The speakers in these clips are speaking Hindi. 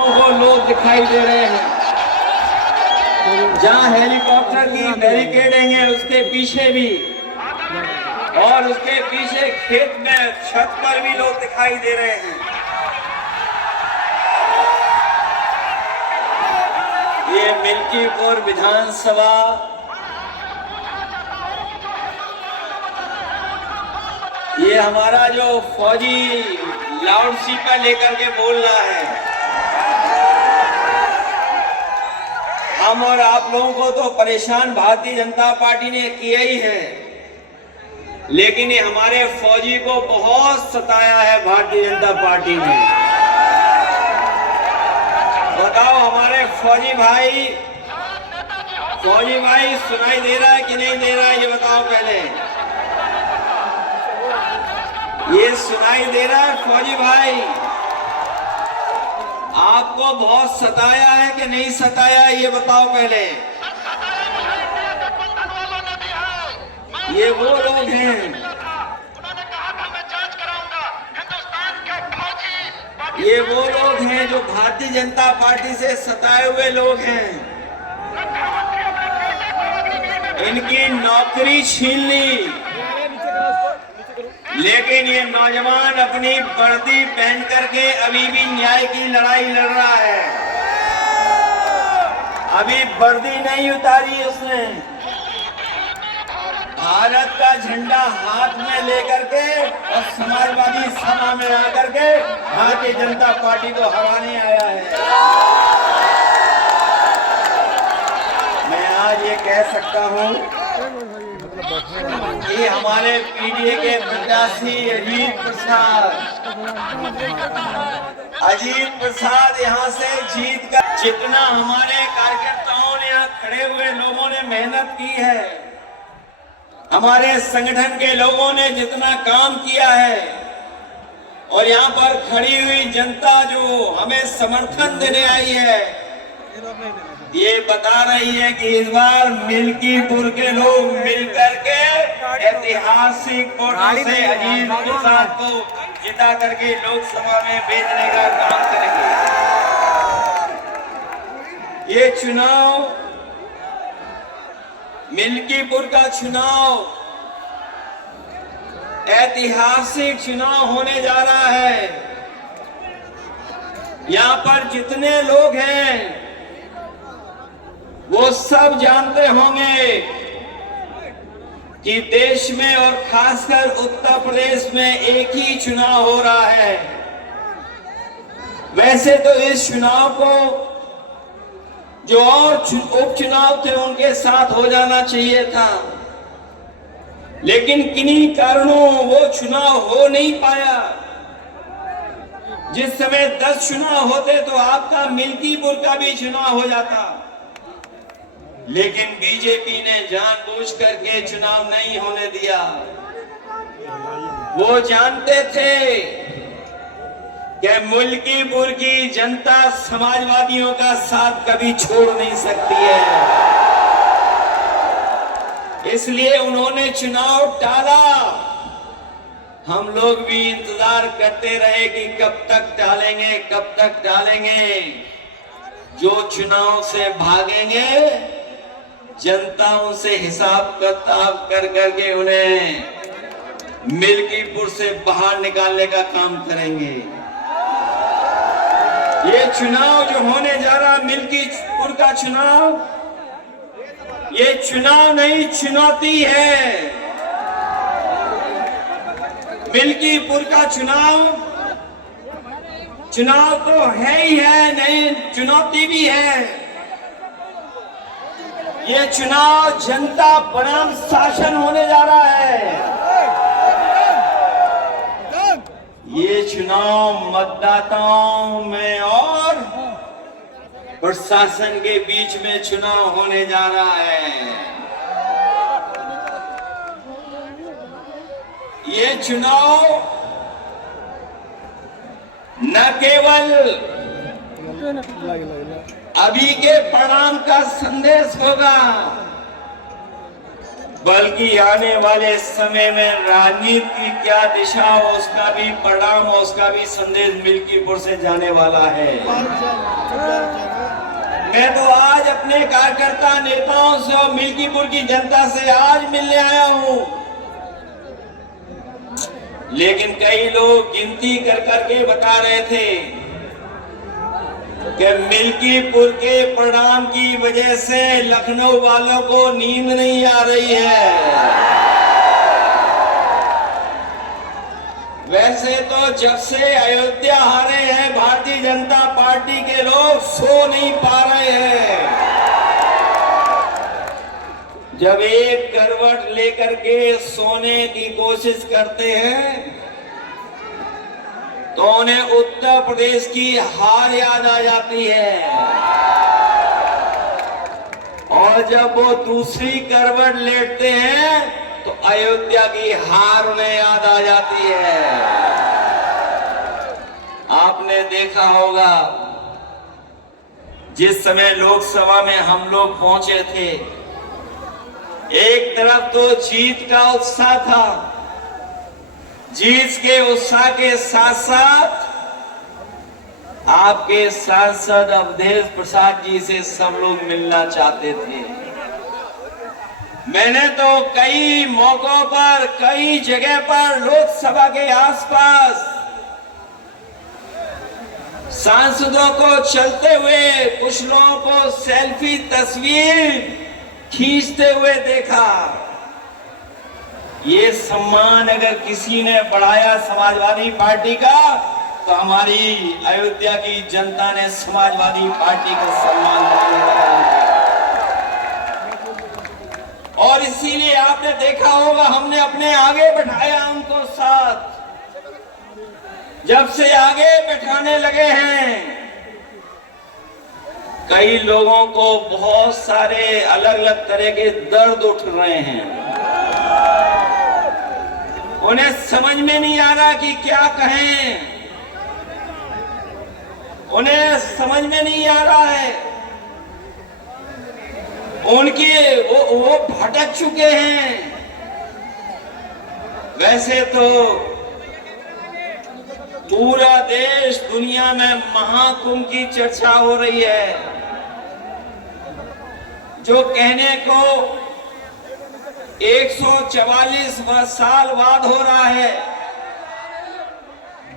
को लोग दिखाई दे रहे हैं। जहां हेलीकॉप्टर की बैरिकेडिंग है उसके पीछे भी, और उसके पीछे खेत में छत पर भी लोग दिखाई दे रहे हैं। ये मिल्कीपुर विधानसभा ये हमारा जो फौजी लाउड स्पीकर लेकर के बोल रहा है, हम और आप लोगों को तो परेशान भारतीय जनता पार्टी ने किया ही है, लेकिन ये हमारे फौजी को बहुत सताया है भारतीय जनता पार्टी ने। बताओ हमारे फौजी भाई सुनाई दे रहा है कि नहीं दे रहा है, ये बताओ पहले। ये सुनाई दे रहा है फौजी भाई? आपको बहुत सताया है कि नहीं सताया, ये बताओ पहले। ये वो लोग हैं, ये वो लोग हैं जो भारतीय जनता पार्टी से सताए हुए लोग हैं। इनकी नौकरी छीन ली, लेकिन ये नौजवान अपनी वर्दी पहन करके अभी भी न्याय की लड़ाई लड़ रहा है। अभी वर्दी नहीं उतारी उसने, भारत का झंडा हाथ में लेकर के और समाजवादी सभा में आकर के भारतीय जनता पार्टी को हराने आया है। मैं आज ये कह सकता हूँ कि हमारे पीडीए के प्रत्याशी अजीत प्रसाद यहाँ से जीत कर, जितना हमारे कार्यकर्ताओं ने यहाँ खड़े हुए लोगों ने मेहनत की है, हमारे संगठन के लोगों ने जितना काम किया है, और यहाँ पर खड़ी हुई जनता जो हमें समर्थन देने आई है, ये बता रही है कि इस बार मिल्कीपुर के लोग मिलकर के ऐतिहासिक वोटों से अजीत प्रसाद को जिता करके लोकसभा में भेजने का काम करेंगे। ये चुनाव, मिल्कीपुर का चुनाव ऐतिहासिक चुनाव होने जा रहा है। यहाँ पर जितने लोग हैं वो सब जानते होंगे कि देश में और खासकर उत्तर प्रदेश में एक ही चुनाव हो रहा है। वैसे तो इस चुनाव को जो और उपचुनाव थे उनके साथ हो जाना चाहिए था, लेकिन किन्हीं कारणों वो चुनाव हो नहीं पाया। जिस समय 10 चुनाव होते तो आपका मिल्कीपुर का भी चुनाव हो जाता, लेकिन बीजेपी ने जानबूझ करके चुनाव नहीं होने दिया। वो जानते थे कि मिल्कीपुर की जनता समाजवादियों का साथ कभी छोड़ नहीं सकती है, इसलिए उन्होंने चुनाव टाला। हम लोग भी इंतजार करते रहे कि कब तक टालेंगे, कब तक टालेंगे। जो चुनाव से भागेंगे जनता उनसे हिसाब किताब कर करके उन्हें मिल्कीपुर से बाहर निकालने का काम करेंगे। ये चुनाव जो होने जा रहा मिल्कीपुर का चुनाव, ये चुनाव नहीं चुनौती है। मिल्कीपुर का चुनाव तो है ही है, नहीं चुनौती भी है। ये चुनाव जनता बनाम शासन होने जा रहा है। ये चुनाव मतदाताओं में और प्रशासन के बीच में चुनाव होने जा रहा है। ये चुनाव न केवल अभी के परिणाम का संदेश होगा, बल्कि आने वाले समय में राजनीति की क्या दिशा हो उसका भी परिणाम, उसका भी संदेश मिल्कीपुर से जाने वाला है। मैं तो आज अपने कार्यकर्ता नेताओं से और मिल्कीपुर की जनता से आज मिलने आया हूं, लेकिन कई लोग गिनती कर करके बता रहे थे कि मिल्कीपुर के परिणाम की वजह से लखनऊ वालों को नींद नहीं आ रही है। वैसे तो जब से अयोध्या हारे हैं भारतीय जनता पार्टी के लोग सो नहीं पा रहे हैं। जब एक करवट लेकर के सोने की कोशिश करते हैं तो उन्हें उत्तर प्रदेश की हार याद आ जाती है, और जब वो दूसरी करवट लेटते हैं तो अयोध्या की हार उन्हें याद आ जाती है। आपने देखा होगा जिस समय लोकसभा में हम लोग पहुंचे थे, एक तरफ तो जीत का उत्साह था, जीत के उत्साह के साथ साथ आपके सांसद अवधेश प्रसाद जी से सब लोग मिलना चाहते थे। मैंने तो कई मौकों पर कई जगह पर लोकसभा के आसपास सांसदों को चलते हुए, कुछ लोगों को सेल्फी तस्वीर खींचते हुए देखा। ये सम्मान अगर किसी ने बढ़ाया समाजवादी पार्टी का, तो हमारी अयोध्या की जनता ने समाजवादी पार्टी का सम्मान बढ़ाया। और इसीलिए आपने देखा होगा हमने अपने आगे बैठाया उनको साथ। जब से आगे बैठाने लगे हैं, कई लोगों को बहुत सारे अलग अलग तरह के दर्द उठ रहे हैं। उन्हें समझ में नहीं आ रहा कि क्या कहें, उन्हें समझ में नहीं आ रहा है। उनकी वो भटक चुके हैं। वैसे तो पूरा देश दुनिया में महाकुंभ की चर्चा हो रही है, जो कहने को 144 साल बाद हो रहा है,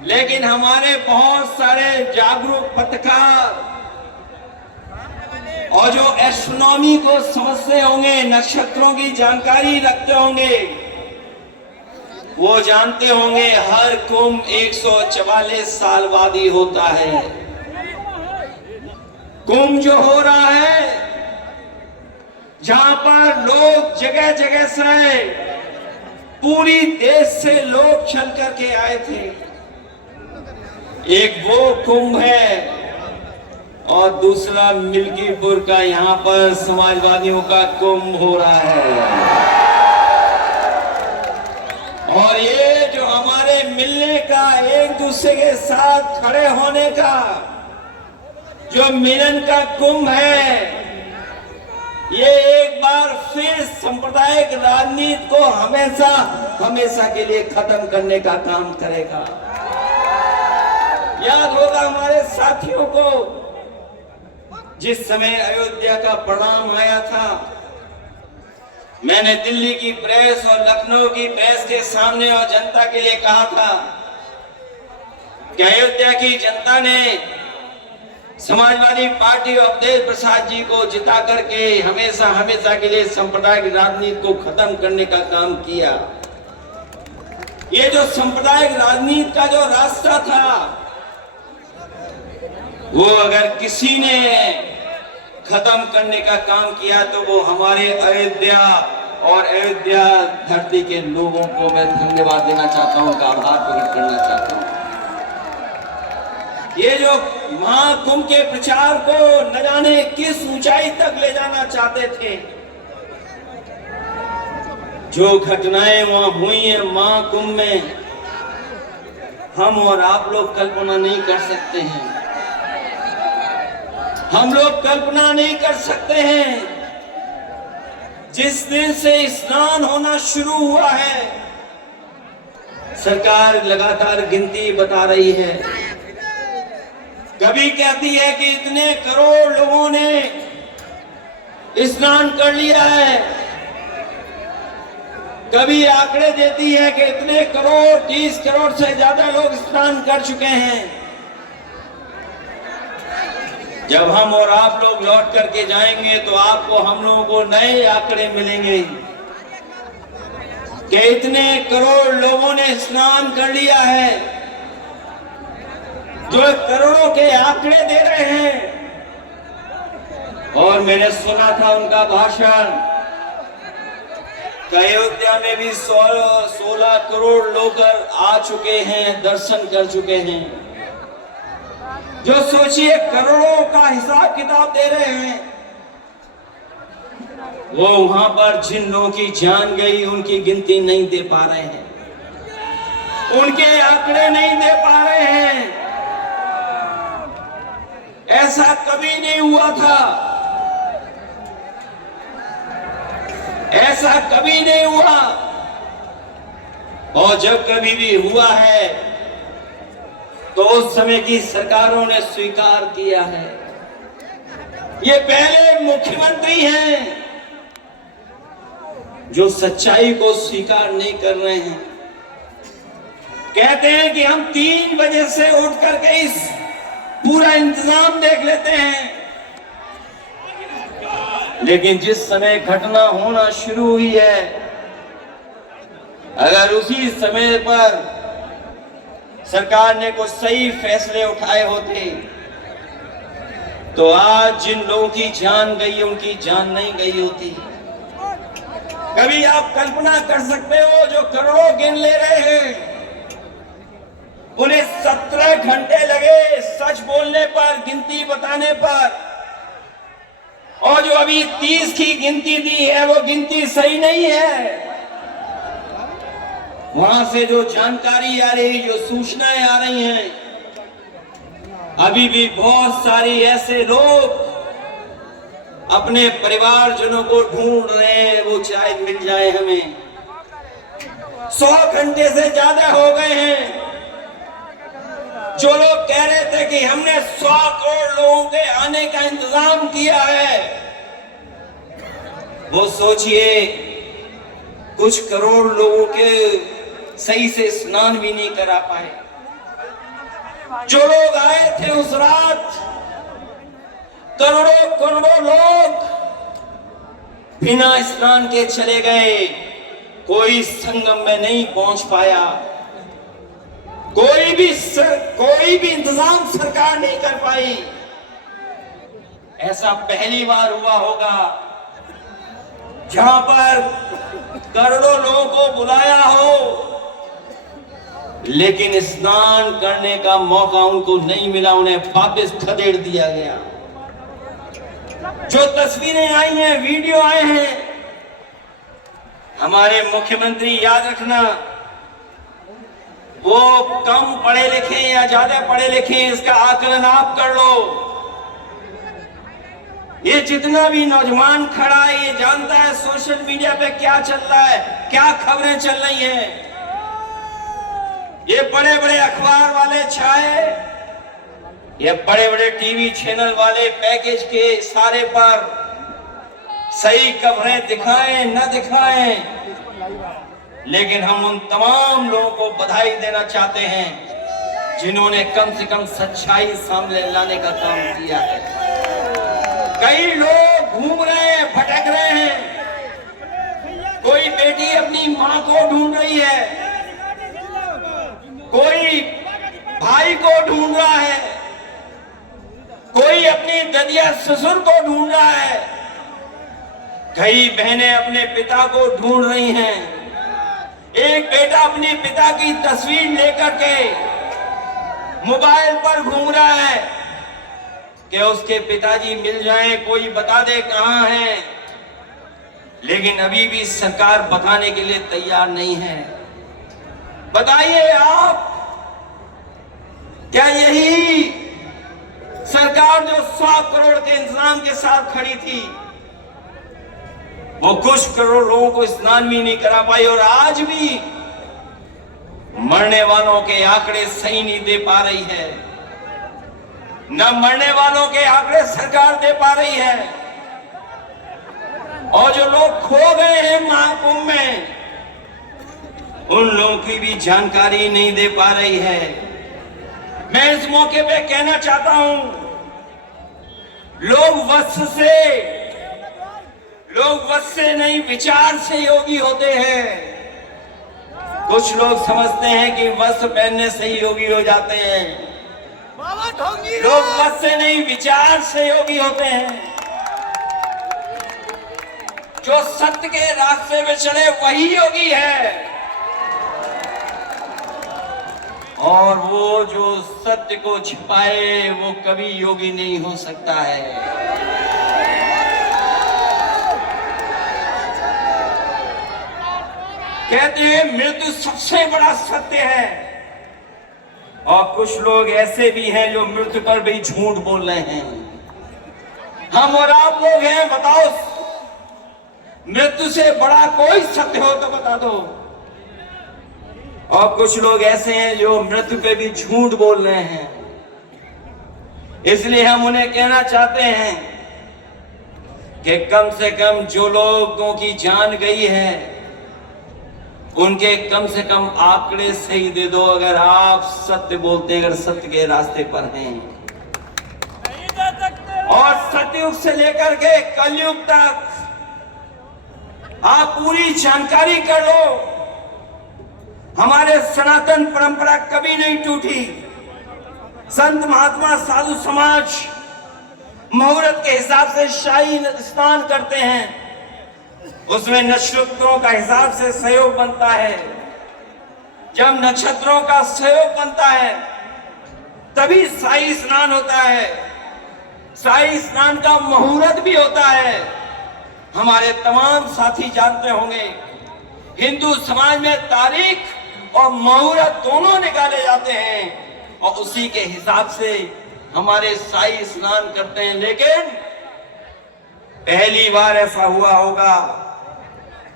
लेकिन हमारे बहुत सारे जागरूक पत्रकार और जो एस्ट्रोनॉमी को समझते होंगे, नक्षत्रों की जानकारी रखते होंगे, वो जानते होंगे हर कुंभ 144 साल बाद ही होता है। कुंभ जो हो रहा है, जहां पर लोग जगह जगह से पूरी देश से लोग चल करके आए थे, एक वो कुंभ है और दूसरा मिल्कीपुर का यहाँ पर समाजवादियों का कुंभ हो रहा है। और ये जो हमारे मिलने का, एक दूसरे के साथ खड़े होने का जो मिलन का कुंभ है, ये एक बार फिर सांप्रदायिक राजनीति को हमेशा हमेशा के लिए खत्म करने का काम करेगा। याद होगा हमारे साथियों को, जिस समय अयोध्या का परिणाम आया था, मैंने दिल्ली की प्रेस और लखनऊ की प्रेस के सामने और जनता के लिए कहा था कि अयोध्या की जनता ने समाजवादी पार्टी और अवधेश प्रसाद जी को जिता करके हमेशा हमेशा के लिए सांप्रदायिक राजनीति को खत्म करने का काम किया। ये जो सांप्रदायिक राजनीति का जो रास्ता था, वो अगर किसी ने खत्म करने का काम किया तो वो हमारे अयोध्या और अयोध्या धरती के लोगों को मैं धन्यवाद देना चाहता हूं, उनका आभार प्रकट करना चाहता हूं। ये जो महाकुंभ के प्रचार को न जाने किस ऊंचाई तक ले जाना चाहते थे, जो घटनाएं वहां हुई हैं महाकुंभ में, हम और आप लोग कल्पना नहीं कर सकते हैं। हम लोग कल्पना नहीं कर सकते हैं। जिस दिन से स्नान होना शुरू हुआ है, सरकार लगातार गिनती बता रही है, कभी कहती है कि इतने करोड़ लोगों ने स्नान कर लिया है, कभी आंकड़े देती है कि इतने करोड़, 30 करोड़ से ज्यादा लोग स्नान कर चुके हैं। जब हम और आप लोग लौट करके जाएंगे तो आपको, हम लोगों को नए आंकड़े मिलेंगे कि इतने करोड़ लोगों ने स्नान कर लिया है, जो करोड़ों के आंकड़े दे रहे हैं। और मैंने सुना था उनका भाषण, अयोध्या में भी 16 करोड़ लोग आ चुके हैं, दर्शन कर चुके हैं। जो सोचिए करोड़ों का हिसाब किताब दे रहे हैं, वो वहां पर जिन लोगों की जान गई उनकी गिनती नहीं दे पा रहे हैं, उनके आंकड़े नहीं दे पा रहे हैं। ऐसा कभी नहीं हुआ था, ऐसा कभी नहीं हुआ। और जब कभी भी हुआ है तो उस समय की सरकारों ने स्वीकार किया है। ये पहले मुख्यमंत्री हैं जो सच्चाई को स्वीकार नहीं कर रहे हैं। कहते हैं कि हम 3 बजे से उठ करके इस पूरा इंतजाम देख लेते हैं, लेकिन जिस समय घटना होना शुरू हुई है, अगर उसी समय पर सरकार ने कुछ सही फैसले उठाए होते तो आज जिन लोगों की जान गई उनकी जान नहीं गई होती। कभी आप कल्पना कर सकते हो, जो करोड़ों गिन ले रहे हैं उन्हें 17 घंटे लगे सच बोलने पर, गिनती बताने पर, और जो अभी 30 की गिनती दी है वो गिनती सही नहीं है। वहां से जो जानकारी आ रही, जो सूचनाएं आ रही हैं, अभी भी बहुत सारी ऐसे लोग अपने परिवारजनों को ढूंढ रहे हैं, वो चाहे मिल जाए हमें। 100 घंटे से ज्यादा हो गए हैं। जो लोग कह रहे थे कि हमने 100 करोड़ लोगों के आने का इंतजाम किया है, वो सोचिए कुछ करोड़ लोगों के सही से स्नान भी नहीं करा पाए। जो लोग आए थे उस रात, करोड़ों करोड़ों लोग बिना स्नान के चले गए। कोई संगम में नहीं पहुंच पाया, कोई भी इंतजाम सरकार नहीं कर पाई। ऐसा पहली बार हुआ होगा जहां पर करोड़ों लोगों को बुलाया हो, लेकिन स्नान करने का मौका उनको नहीं मिला, उन्हें वापस खदेड़ दिया गया। जो तस्वीरें आई हैं, वीडियो आए हैं, हमारे मुख्यमंत्री, याद रखना, वो कम पढ़े लिखे या ज्यादा पढ़े लिखे, इसका आकलन आप कर लो। ये जितना भी नौजवान खड़ा है, ये जानता है सोशल मीडिया पे क्या चल रहा है, क्या खबरें चल रही हैं। ये बड़े बड़े अखबार वाले छाए, ये बड़े बड़े टीवी चैनल वाले पैकेज के इशारे पर सही खबरें दिखाएं न दिखाएं, लेकिन हम उन तमाम लोगों को बधाई देना चाहते हैं जिन्होंने कम से कम सच्चाई सामने लाने का काम किया है। कई लोग घूम रहे हैं, भटक रहे हैं। कोई बेटी अपनी मां को ढूंढ रही है, कोई भाई को ढूंढ रहा है, कोई अपनी ददिया ससुर को ढूंढ रहा है, कई बहनें अपने पिता को ढूंढ रही हैं। एक बेटा अपने पिता की तस्वीर लेकर के मोबाइल पर घूम रहा है कि उसके पिताजी मिल जाएं, कोई बता दे कहां हैं, लेकिन अभी भी सरकार बताने के लिए तैयार नहीं है। बताइए आप, क्या यही सरकार जो 100 करोड़ के इंतजाम के साथ खड़ी थी, वो कुछ करोड़ लोगों को स्नान भी नहीं करा पाई, और आज भी मरने वालों के आंकड़े सही नहीं दे पा रही है। न मरने वालों के आंकड़े सरकार दे पा रही है, और जो लोग खो गए हैं महाकुंभ में, उन लोगों की भी जानकारी नहीं दे पा रही है। मैं इस मौके पे कहना चाहता हूं, लोग वस्त से नहीं विचार से योगी होते हैं। कुछ लोग समझते हैं कि वस्त्र पहनने से ही योगी हो जाते हैं। लोग वस्त से नहीं विचार से योगी होते हैं। जो सत्य के रास्ते में चले वही योगी है, और वो जो सत्य को छिपाए वो कभी योगी नहीं हो सकता है। कहते हैं मृत्यु सबसे बड़ा सत्य है, और कुछ लोग ऐसे भी हैं जो मृत्यु पर भी झूठ बोल रहे हैं। हम और आप लोग हैं, बताओ मृत्यु से बड़ा कोई सत्य हो तो बता दो। और कुछ लोग ऐसे हैं जो मृत्यु पे भी झूठ बोल रहे हैं। इसलिए हम उन्हें कहना चाहते हैं कि कम से कम जो लोगों की जान गई है उनके कम से कम आंकड़े सही दे दो, अगर आप सत्य बोलते हैं, अगर सत्य के रास्ते पर हैं। और सतयुग से लेकर के कलयुग तक आप पूरी जानकारी कर लो, हमारे सनातन परंपरा कभी नहीं टूटी। संत महात्मा साधु समाज मुहूर्त के हिसाब से शाही स्नान करते हैं, उसमें नक्षत्रों का हिसाब से सहयोग बनता है। जब नक्षत्रों का सहयोग बनता है तभी शाही स्नान होता है। शाही स्नान का मुहूर्त भी होता है। हमारे तमाम साथी जानते होंगे, हिंदू समाज में तारीख और मुहूर्त दोनों निकाले जाते हैं, और उसी के हिसाब से हमारे शाही स्नान करते हैं। लेकिन पहली बार ऐसा हुआ होगा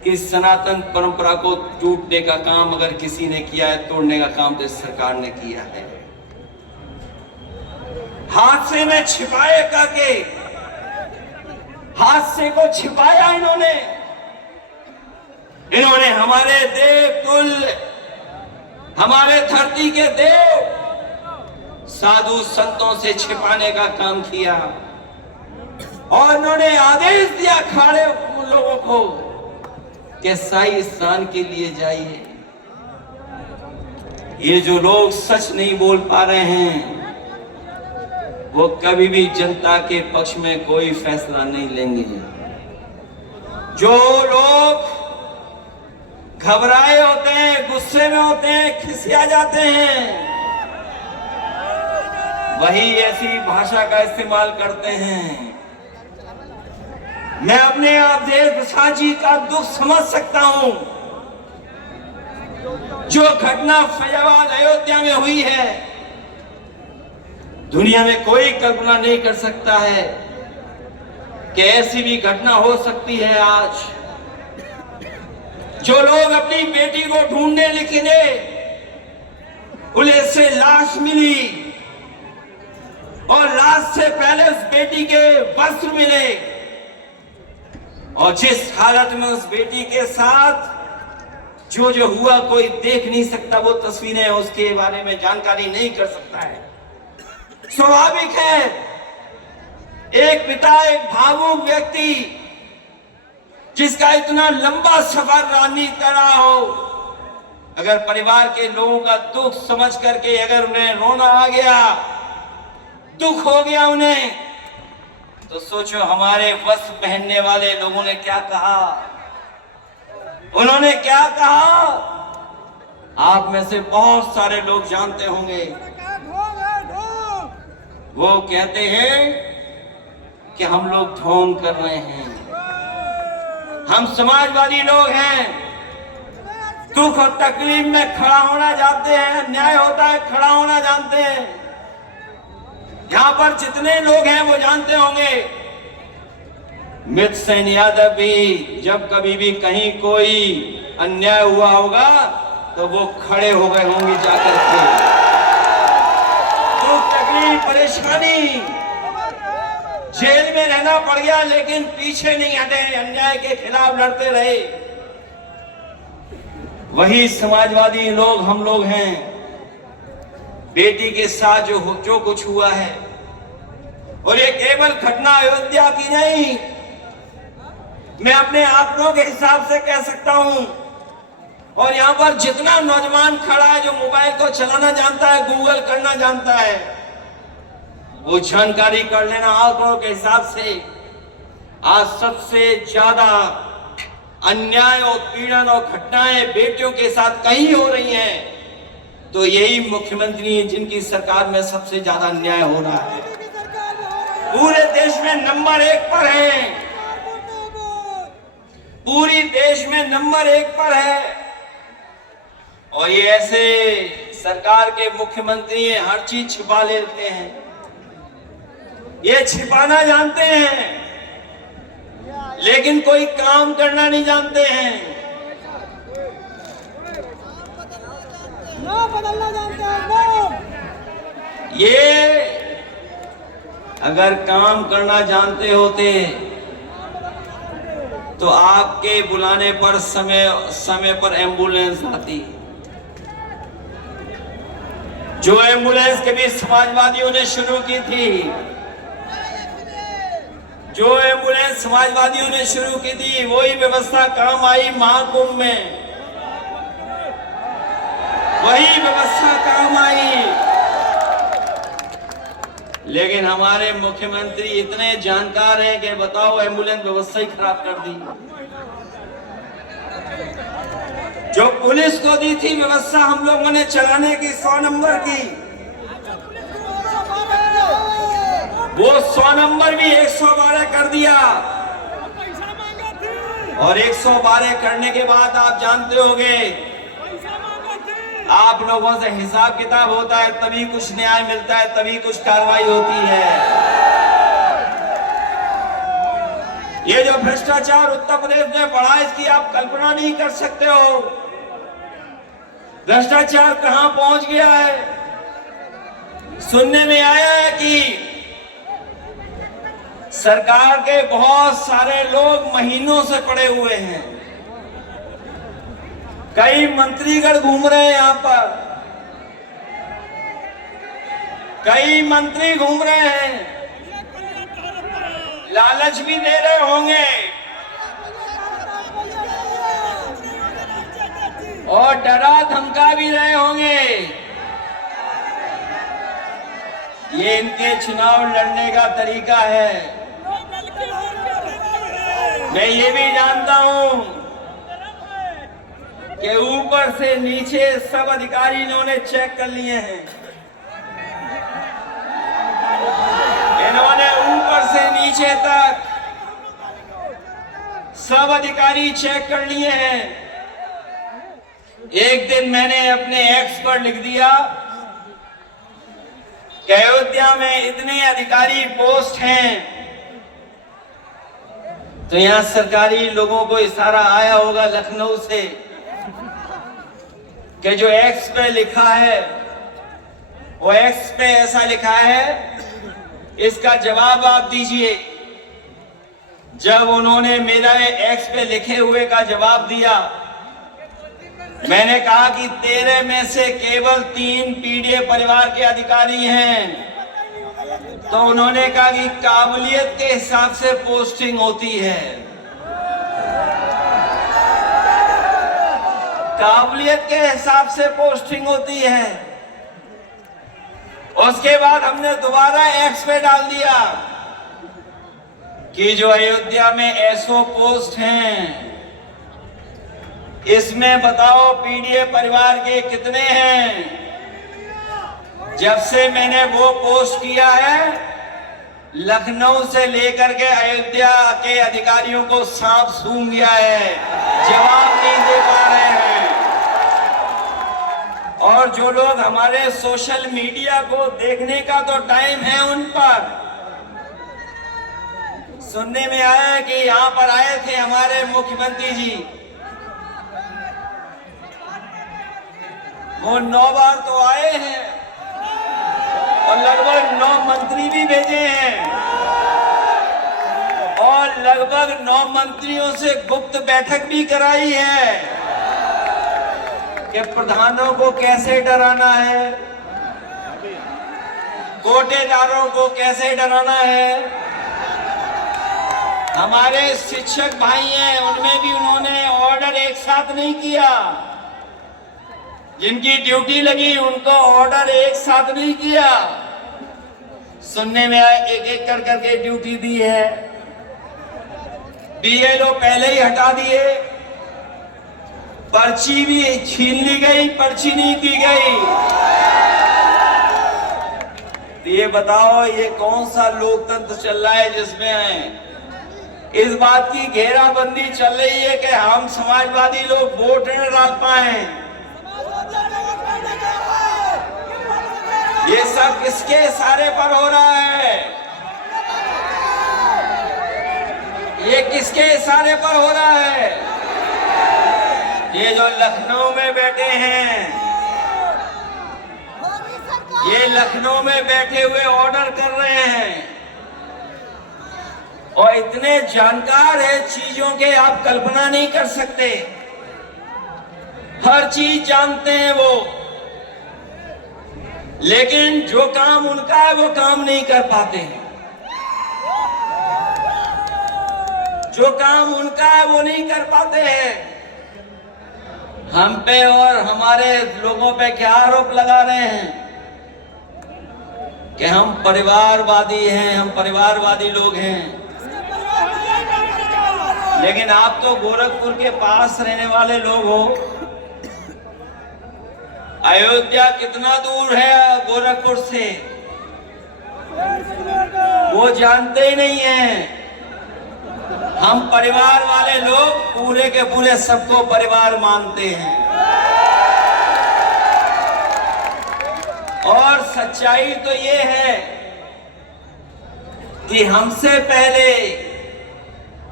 कि सनातन परंपरा को टूटने का काम अगर किसी ने किया है, तोड़ने का काम तो इस सरकार ने किया है। हादसे में छिपाए करके हादसे को छिपाया इन्होंने हमारे देव तुल्य, हमारे धरती के देव साधु संतों से छिपाने का काम किया, और इन्होंने आदेश दिया खड़े लोगों को कि शाही स्नान के लिए जाइए। ये जो लोग सच नहीं बोल पा रहे हैं वो कभी भी जनता के पक्ष में कोई फैसला नहीं लेंगे। जो लोग घबराए होते हैं, गुस्से में होते हैं, खिसिया जाते हैं, वही ऐसी भाषा का इस्तेमाल करते हैं। मैं अपने आप देव प्रसाद जी का दुख समझ सकता हूं। जो घटना फैजाबाद अयोध्या में हुई है, दुनिया में कोई कल्पना नहीं कर सकता है कि ऐसी भी घटना हो सकती है। आज जो लोग अपनी बेटी को ढूंढने निकले, पुलिस से लाश मिली, और लाश से पहले उस बेटी के वस्त्र मिले, और जिस हालत में उस बेटी के साथ जो हुआ कोई देख नहीं सकता, वो तस्वीरें उसके बारे में जानकारी नहीं कर सकता है। स्वाभाविक है एक पिता, एक भावुक व्यक्ति जिसका इतना लंबा सफर राजनीति कर रहा हो, अगर परिवार के लोगों का दुख समझ करके अगर उन्हें रोना आ गया, दुख हो गया उन्हें, तो सोचो हमारे वस्त्र पहनने वाले लोगों ने क्या कहा। उन्होंने क्या कहा, आप में से बहुत सारे लोग जानते होंगे। वो कहते हैं कि हम लोग ढोंग कर रहे हैं, हम समाजवादी लोग हैं, दुख और तकलीफ में खड़ा होना जानते हैं, अन्याय होता है खड़ा होना जानते हैं। यहां पर जितने लोग हैं वो जानते होंगे, मित्र सेन यादव भी जब कभी भी कहीं कोई अन्याय हुआ होगा तो वो खड़े हो गए होंगे जाकर के। दुख तकलीफ बड़ी परेशानी, जेल में रहना पड़ गया, लेकिन पीछे नहीं हटे, अन्याय के खिलाफ लड़ते रहे। वही समाजवादी लोग हम लोग हैं। बेटी के साथ जो कुछ हुआ है, और ये केवल घटना अयोध्या की नहीं, मैं अपने आंकड़ों के हिसाब से कह सकता हूं, और यहां पर जितना नौजवान खड़ा है जो मोबाइल को चलाना जानता है, गूगल करना जानता है, वो जानकारी कर लेना आंकड़ों के हिसाब से आज सबसे ज्यादा अन्याय और पीड़न और घटनाएं बेटियों के साथ कहीं हो रही हैं, तो यही मुख्यमंत्री हैं जिनकी सरकार में सबसे ज्यादा अन्याय हो रहा है। पूरे देश में नंबर 1 पर है, पूरी देश में नंबर 1 पर है। और ये ऐसे सरकार के मुख्यमंत्री हैं, हर चीज छिपा लेते हैं, ये छिपाना जानते हैं, लेकिन कोई काम करना नहीं जानते हैं। ना बदलना जानते हैं ना। ये अगर काम करना जानते होते तो आपके बुलाने पर समय पर एम्बुलेंस आती। जो एम्बुलेंस कभी समाजवादियों ने शुरू की थी, जो एम्बुलेंस समाजवादियों ने शुरू की थी, वही व्यवस्था काम आई महाकुंभ में, वही व्यवस्था काम आई। लेकिन हमारे मुख्यमंत्री इतने जानकार हैं कि बताओ, एम्बुलेंस व्यवस्था ही खराब कर दी। जो पुलिस को दी थी व्यवस्था हम लोगों ने चलाने की 100 नंबर की, वो 100 नंबर भी 112 कर दिया। और 112 करने के बाद आप जानते होंगे, आप लोगों से हिसाब किताब होता है, तभी कुछ न्याय मिलता है, तभी कुछ कार्रवाई होती है। ये जो भ्रष्टाचार उत्तर प्रदेश में बढ़ा, इसकी आप कल्पना नहीं कर सकते हो। भ्रष्टाचार कहां पहुंच गया है। सुनने में आया है कि सरकार के बहुत सारे लोग महीनों से पड़े हुए हैं, कई मंत्रीगण घूम रहे हैं यहां पर, कई मंत्री घूम रहे हैं, लालच भी दे रहे होंगे और डरा धमका भी रहे होंगे। ये इनके चुनाव लड़ने का तरीका है। मैं ये भी जानता हूं कि ऊपर से नीचे सब अधिकारी इन्होंने चेक कर लिए हैं। इन्होंने ऊपर से नीचे तक सब अधिकारी चेक कर लिए हैं। एक दिन मैंने अपने एक्स पर लिख दिया कि अयोध्या में इतने अधिकारी पोस्ट हैं, तो यहां सरकारी लोगों को इशारा आया होगा लखनऊ से कि जो एक्स पे लिखा है, वो एक्स पे ऐसा लिखा है, इसका जवाब आप दीजिए। जब उन्होंने मेरा एक्स पे लिखे हुए का जवाब दिया, मैंने कहा कि 13 में से केवल 3 पीडीए परिवार के अधिकारी हैं, तो उन्होंने कहा कि काबिलियत के हिसाब से पोस्टिंग होती है। काबिलियत के हिसाब से पोस्टिंग होती है। उसके बाद हमने दोबारा एक्स पे डाल दिया कि जो अयोध्या में एसओ पोस्ट हैं, इसमें बताओ पीडीए परिवार के कितने हैं। जब से मैंने वो पोस्ट किया है, लखनऊ से लेकर के अयोध्या के अधिकारियों को सांप सूंघ गया है, जवाब नहीं दे पा रहे हैं। और जो लोग हमारे सोशल मीडिया को देखने का तो टाइम है, उन पर सुनने में आया है कि यहां पर आए थे हमारे मुख्यमंत्री जी, वो 9 बार तो आए हैं, और लगभग 9 मंत्री भी भेजे हैं और लगभग 9 मंत्रियों से गुप्त बैठक भी कराई है कि प्रधानों को कैसे डराना है, कोटेदारों को कैसे डराना है। हमारे शिक्षक भाई हैं, उनमें भी उन्होंने ऑर्डर एक साथ नहीं किया। जिनकी ड्यूटी लगी उनको ऑर्डर एक साथ नहीं किया, सुनने में आया एक एक कर करके ड्यूटी दी है। बीएलओ पहले ही हटा दिए, पर्ची भी छीन ली गई, पर्ची नहीं दी गई। तो ये बताओ ये कौन सा लोकतंत्र चल रहा है जिसमें इस बात की घेराबंदी चल रही है कि हम समाजवादी लोग वोट न डाल पाए। ये सब किसके इशारे पर हो रहा है? ये किसके इशारे पर हो रहा है? ये जो लखनऊ में बैठे हैं, ये लखनऊ में बैठे हुए ऑर्डर कर रहे हैं और इतने जानकार है चीजों के, आप कल्पना नहीं कर सकते। हर चीज जानते हैं वो, लेकिन जो काम उनका है वो काम नहीं कर पाते हैं। जो काम उनका है वो नहीं कर पाते हैं। हम पे और हमारे लोगों पे क्या आरोप लगा रहे हैं कि हम परिवारवादी हैं, हम परिवारवादी लोग हैं। लेकिन आप तो गोरखपुर के पास रहने वाले लोग हो। अयोध्या कितना दूर है गोरखपुर से, वो जानते ही नहीं है। हम परिवार वाले लोग पूरे के पूरे सबको परिवार मानते हैं। और सच्चाई तो ये है कि हमसे पहले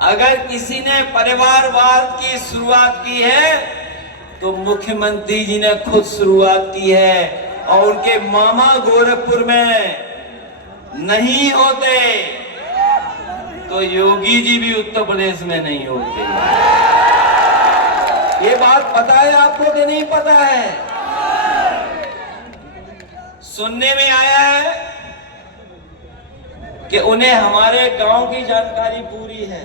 अगर किसी ने परिवारवाद की शुरुआत की है तो मुख्यमंत्री जी ने खुद शुरुआत की है। और उनके मामा गोरखपुर में नहीं होते तो योगी जी भी उत्तर प्रदेश में नहीं होते। ये बात पता है आपको कि नहीं पता है? सुनने में आया है कि उन्हें हमारे गांव की जानकारी पूरी है।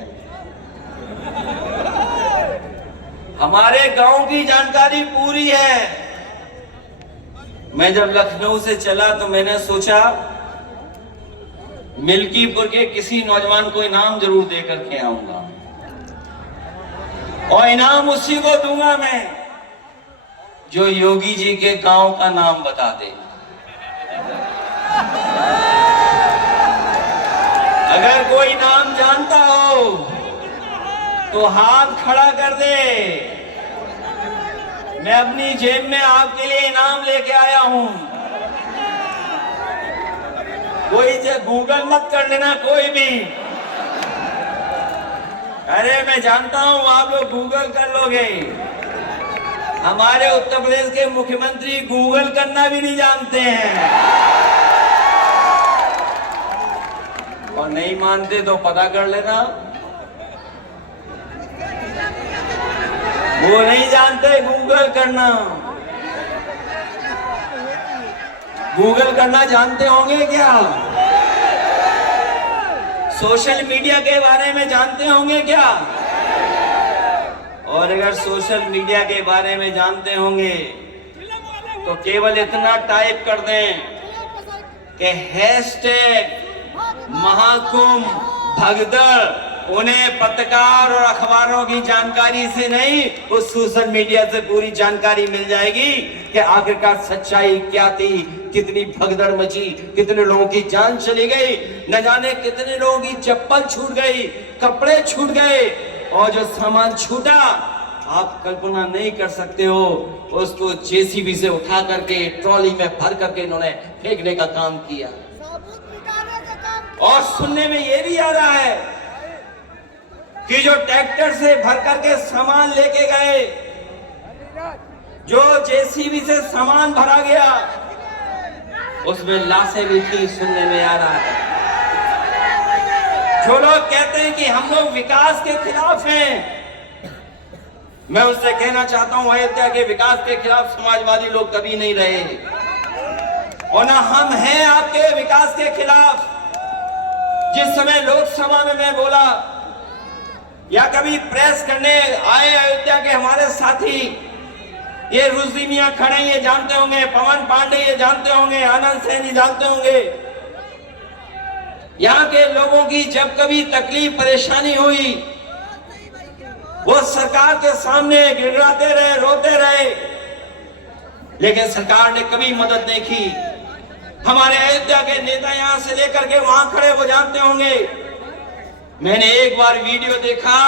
हमारे गांव की जानकारी पूरी है। मैं जब लखनऊ से चला तो मैंने सोचा मिल्कीपुर के किसी नौजवान को इनाम जरूर देकर के आऊंगा और इनाम उसी को दूंगा मैं जो योगी जी के गांव का नाम बता दे। अगर कोई नाम जानता हो तो हाथ खड़ा कर दे। मैं अपनी जेब में आपके लिए इनाम लेके आया हूं। कोई गूगल मत कर लेना कोई भी। अरे मैं जानता हूं आप लोग गूगल कर लोगे। हमारे उत्तर प्रदेश के मुख्यमंत्री गूगल करना भी नहीं जानते हैं। और नहीं मानते तो पता कर लेना, वो नहीं जानते गूगल करना। गूगल करना जानते होंगे क्या? सोशल मीडिया के बारे में जानते होंगे क्या? और अगर सोशल मीडिया के बारे में जानते होंगे तो केवल इतना टाइप कर दें कि हैशटैग महाकुंभ भगदड़। उन्हें पत्रकार और अखबारों की जानकारी से नहीं, उस सोशल मीडिया से पूरी जानकारी मिल जाएगी कि आखिरकार सच्चाई क्या थी, कितनी भगदड़ मची, कितने लोगों की जान चली गई, न जाने कितने लोगों की चप्पल छूट गई, कपड़े छूट गए और जो सामान छूटा आप कल्पना नहीं कर सकते हो। उसको जेसीबी से उठा करके ट्रॉली में भर करके इन्होंने फेंकने का काम किया। और सुनने में ये भी आ रहा है कि जो ट्रैक्टर से भर करके सामान लेके गए, जो जेसीबी से सामान भरा गया, उसमें लाशें भी थी, सुनने में आ रहा है। जो लोग कहते हैं कि हम लोग विकास के खिलाफ हैं, मैं उससे कहना चाहता हूं अयोध्या के विकास के खिलाफ समाजवादी लोग कभी नहीं रहे, और ना हम हैं आपके विकास के खिलाफ। जिस समय लोकसभा में मैं बोला या कभी प्रेस करने आए अयोध्या के हमारे साथी, ये रुजदी मियां खड़े ये जानते होंगे, पवन पांडे ये जानते होंगे, आनंद सेन ये जानते होंगे, यहाँ के लोगों की जब कभी तकलीफ परेशानी हुई वो सरकार के सामने गिड़गिड़ाते रहे, रोते रहे, लेकिन सरकार ने कभी मदद नहीं की। हमारे अयोध्या के नेता यहां से लेकर के वहां खड़े वो जानते होंगे। मैंने एक बार वीडियो देखा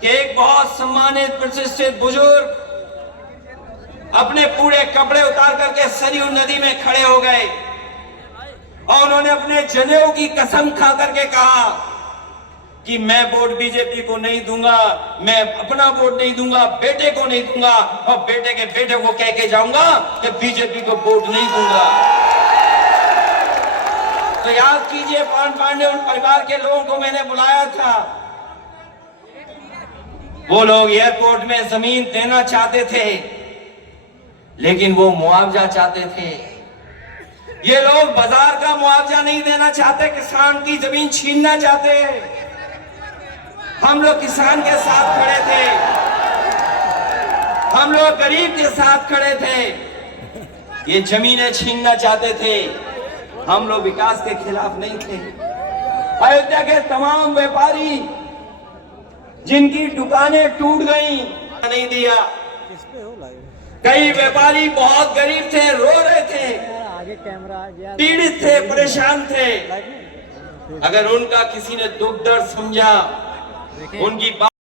कि एक बहुत सम्मानित प्रतिष्ठित बुजुर्ग अपने पूरे कपड़े उतार करके सरयू नदी में खड़े हो गए और उन्होंने अपने जनेऊ की कसम खा करके कहा कि मैं वोट बीजेपी को नहीं दूंगा, मैं अपना वोट नहीं दूंगा, बेटे को नहीं दूंगा, और बेटे के बेटे को कह के जाऊंगा कि बीजेपी को वोट नहीं दूंगा। तो याद कीजिए, पवन पांडे उन परिवार के लोगों को मैंने बुलाया था। वो लोग एयरपोर्ट में जमीन देना चाहते थे, लेकिन वो मुआवजा चाहते थे। ये लोग बाजार का मुआवजा नहीं देना चाहते, किसान की जमीन छीनना चाहते हैं। हम लोग किसान के साथ खड़े थे, हम लोग गरीब के साथ खड़े थे। ये जमीनें छीनना चाहते थे, हम लोग विकास के खिलाफ नहीं थे। अयोध्या के तमाम व्यापारी जिनकी दुकानें टूट गई, नहीं दिया। कई व्यापारी बहुत गरीब थे, रो रहे थे, पीड़ित थे, परेशान थे। अगर उनका किसी ने दुख दर्द समझा, उनकी